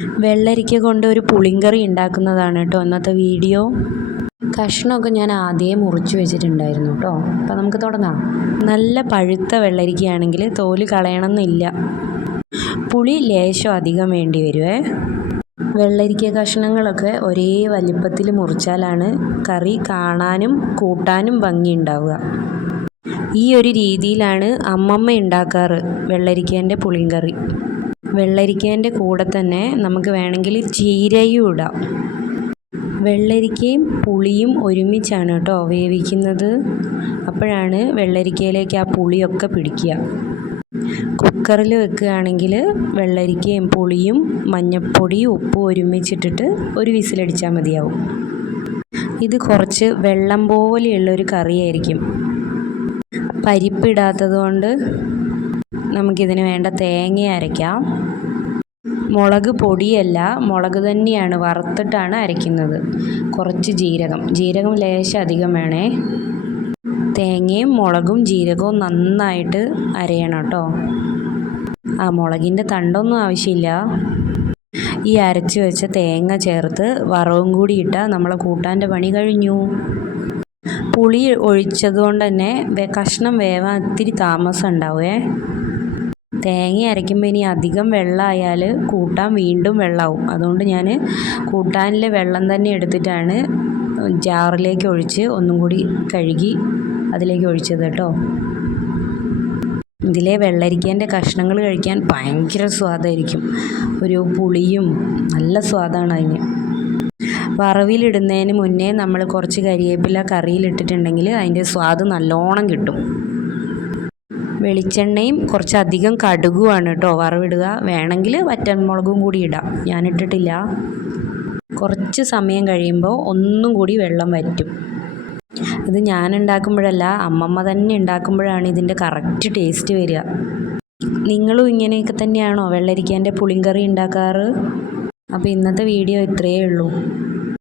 വെള്ളരിക്ക കൊണ്ട് ഒരു പുളിങ്കറി ഉണ്ടാക്കുന്നതാണ് കേട്ടോ ഇന്നത്തെ വീഡിയോ. കഷ്ണമൊക്കെ ഞാൻ ആദ്യമേ മുറിച്ച് വെച്ചിട്ടുണ്ടായിരുന്നു കേട്ടോ. അപ്പോൾ നമുക്ക് തുടങ്ങാം. നല്ല പഴുത്ത വെള്ളരിക്കയാണെങ്കിൽ തോൽ കളയണമെന്നില്ല. പുളി ലേശം അധികം വേണ്ടി വരുവേ. വെള്ളരിക്ക കഷ്ണങ്ങളൊക്കെ ഒരേ വലിപ്പത്തിൽ മുറിച്ചാലാണ് കറി കാണാനും കൂട്ടാനും ഭംഗിയുണ്ടാവുക. ഈ ഒരു രീതിയിലാണ് അമ്മമ്മ ഉണ്ടാക്കാറ് വെള്ളരിക്കേന്റെ പുളിങ്കറി. വെള്ളരിക്കേന്റെ കൂടെ തന്നെ നമുക്ക് വേണമെങ്കിൽ ചീരയും ഇടാം. വെള്ളരിക്കയും പുളിയും ഒരുമിച്ചാണ് കേട്ടോ വേവിക്കുന്നത്. അപ്പോഴാണ് വെള്ളരിക്കയിലേക്ക് ആ പുളിയൊക്കെ പിടിക്കുക. കുക്കറിൽ വെക്കുകയാണെങ്കിൽ വെള്ളരിക്കയും പുളിയും മഞ്ഞൾപ്പൊടിയും ഉപ്പും ഒരുമിച്ചിട്ടിട്ട് ഒരു വിസിലടിച്ചാൽ മതിയാവും. ഇത് കുറച്ച് വെള്ളം പോലെയുള്ള ഒരു കറിയായിരിക്കും. പരിപ്പിടാത്തത് കൊണ്ട് നമുക്കിതിന് വേണ്ട തേങ്ങ അരയ്ക്കാം മുളക് പൊടിയല്ല മുളക് തന്നെയാണ് വറുത്തിട്ടാണ് അരയ്ക്കുന്നത് കുറച്ച് ജീരകം. ജീരകം ലേശം അധികം വേണേ. തേങ്ങയും മുളകും ജീരകവും നന്നായിട്ട് അരയണം കേട്ടോ. ആ മുളകിന്റെ തണ്ടൊന്നും ആവശ്യമില്ല. ഈ അരച്ച് വെച്ച തേങ്ങ ചേർത്ത് വറവും കൂടി ഇട്ടാൽ നമ്മളെ കൂട്ടാന്റെ പണി കഴിഞ്ഞു. പുളി ഒഴിച്ചതുകൊണ്ട് തന്നെ വെ- കഷ്ണം വേവാൻ ഇത്തിരി താമസം ഉണ്ടാവുമേ തേങ്ങ അരയ്ക്കുമ്പോൾ ഇനി അധികം വെള്ളമായാൽ കൂട്ടാൻ വീണ്ടും വെള്ളമാവും അതുകൊണ്ട് ഞാൻ കൂട്ടാനിലെ വെള്ളം തന്നെ എടുത്തിട്ടാണ് ജാറിലേക്ക് ഒഴിച്ച് ഒന്നും കൂടി കഴുകി അതിലേക്ക് ഒഴിച്ചത് കേട്ടോ. ഇതിലെ വെള്ളരിക്കേന്റെ കഷ്ണങ്ങൾ കഴിക്കാൻ ഭയങ്കര സ്വാദായിരിക്കും. ഒരു പുളിയും നല്ല സ്വാദാണ് അതിന്. വറവിലിടുന്നതിന് മുന്നേ നമ്മൾ കുറച്ച് കരിവേപ്പില കറിയിലിട്ടിട്ടുണ്ടെങ്കിൽ അതിന്റെ സ്വാദ് നല്ലോണം കിട്ടും. വെളിച്ചെണ്ണയും കുറച്ചധികം കടുകുമാണ് കേട്ടോ വറവിടുക. വേണമെങ്കിൽ വറ്റൻമുളകും കൂടി ഇടാം. ഞാനിട്ടിട്ടില്ല. കുറച്ച് സമയം കഴിയുമ്പോൾ ഒന്നും കൂടി വെള്ളം വറ്റും. ഇത് ഞാൻ ഉണ്ടാക്കുമ്പോഴല്ല അമ്മമ്മ തന്നെ ഉണ്ടാക്കുമ്പോഴാണ് ഇതിന്റെ കറക്റ്റ് ടേസ്റ്റ് വരിക. നിങ്ങളും ഇങ്ങനെയൊക്കെ തന്നെയാണോ വെള്ളരിക്കേന്റെ പുളിങ്കറി ഉണ്ടാക്കാറ്? അപ്പോൾ ഇന്നത്തെ വീഡിയോ ഇത്രയേ ഉള്ളൂ.